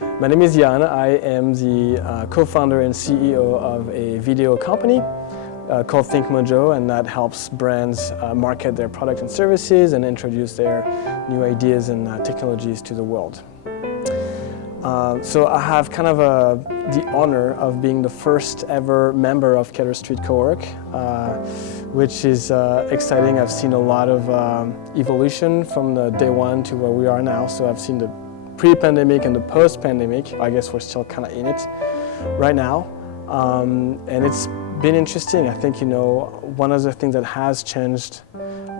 My name is Yann. I am the co-founder and CEO of a video company called Think Mojo, and that helps brands market their products and services and introduce their new ideas and technologies to the world. So I have kind of the honor of being the first ever member of Keller Street CoWork, which is exciting. I've seen a lot of evolution from the day one to where we are now. So I've seen the pre-pandemic and the post-pandemic. I guess we're still kind of in it right now. And it's been interesting. I think, one of the things that has changed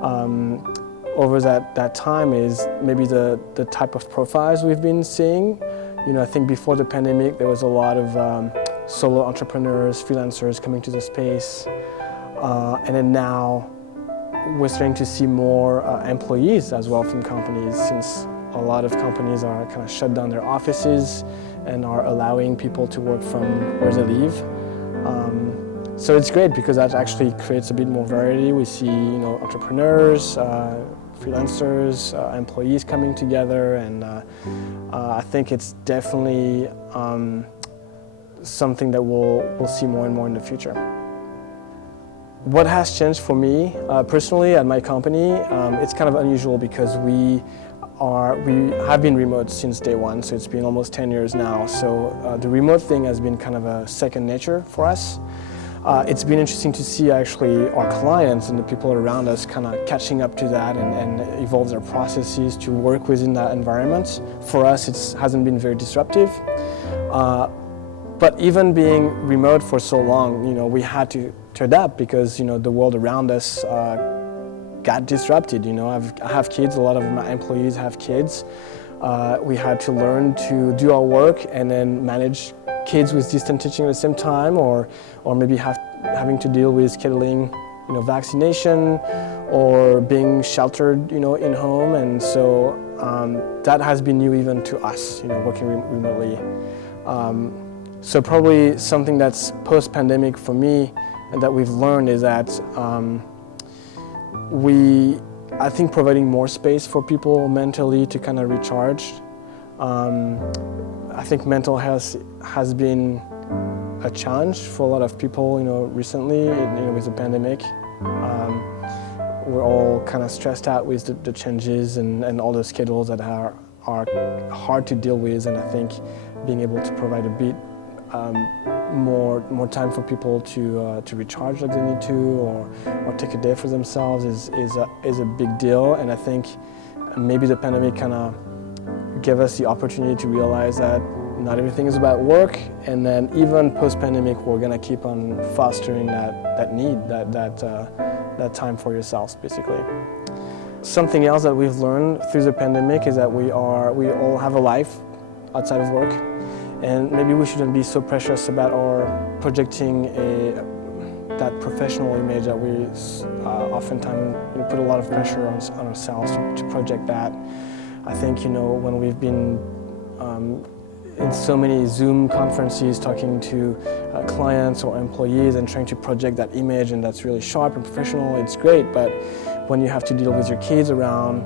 over that time is maybe the type of profiles we've been seeing. I think before the pandemic, there was a lot of solo entrepreneurs, freelancers coming to the space. And then now we're starting to see more employees as well from companies, since a lot of companies are kind of shut down their offices and are allowing people to work from where they live. So it's great because that actually creates a bit more variety. We see, entrepreneurs, freelancers, employees coming together, and I think it's definitely something that we'll see more and more in the future. What has changed for me personally at my company, it's kind of unusual because we have been remote since day one, so it's been almost 10 years now. So the remote thing has been kind of a second nature for us. It's been interesting to see actually our clients and the people around us kind of catching up to that and evolve their processes to work within that environment. For us, it hasn't been very disruptive. But even being remote for so long, we had to adapt because, the world around us got disrupted. I have kids, a lot of my employees have kids. We had to learn to do our work and then manage kids with distance teaching at the same time, or maybe having to deal with scheduling, vaccination or being sheltered, in home. And so that has been new even to us, working remotely. So probably something that's post-pandemic for me and that we've learned is that I think providing more space for people mentally to kind of recharge. I think mental health has been a challenge for a lot of people, recently, with the pandemic. We're all kind of stressed out with the changes and all the schedules that are hard to deal with, and I think being able to provide a bit more time for people to recharge like they need to, or take a day for themselves is a big deal. And I think maybe the pandemic kind of gave us the opportunity to realize that not everything is about work, and then even post-pandemic we're going to keep on fostering that need, that time for yourselves, basically. Something else that we've learned through the pandemic is that we all have a life outside of work. And maybe we shouldn't be so precious about projecting that professional image that we oftentimes put a lot of pressure on ourselves to project that. I think, when we've been in so many Zoom conferences talking to clients or employees and trying to project that image, and that's really sharp and professional, it's great. But when you have to deal with your kids around,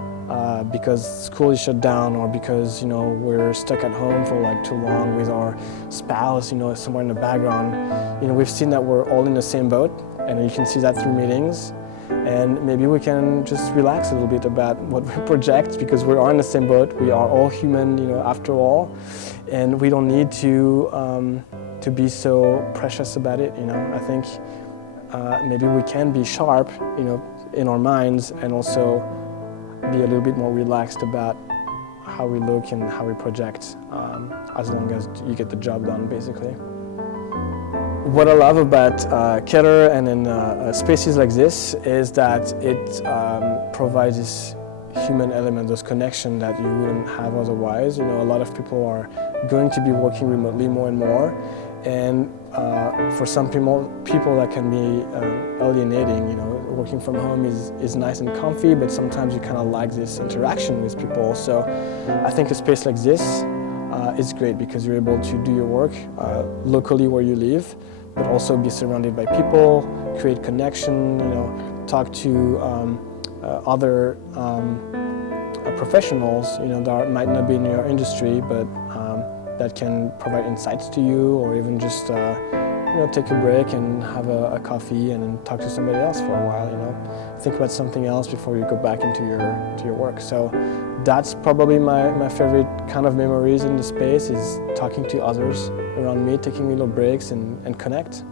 because school is shut down, or because we're stuck at home for too long with our spouse, somewhere in the background, we've seen that we're all in the same boat, and you can see that through meetings. And maybe we can just relax a little bit about what we project, because we are in the same boat. We are all human, after all, and we don't need to be so precious about it. I think maybe we can be sharp, in our minds, and also be a little bit more relaxed about how we look and how we project, as long as you get the job done, basically. What I love about Keller and in spaces like this is that it provides this human element, this connection that you wouldn't have otherwise. A lot of people are going to be working remotely more and more, and for some people that can be alienating. Working from home is nice and comfy, but sometimes you kind of like this interaction with people. So I think a space like this is great because you're able to do your work locally where you live, but also be surrounded by people, create connection, talk to other professionals, that might not be in your industry, but that can provide insights to you, or even just take a break and have a coffee and then talk to somebody else for a while. Think about something else before you go back into your work. So that's probably my favorite kind of memories in the space, is talking to others around me, taking little breaks and connect.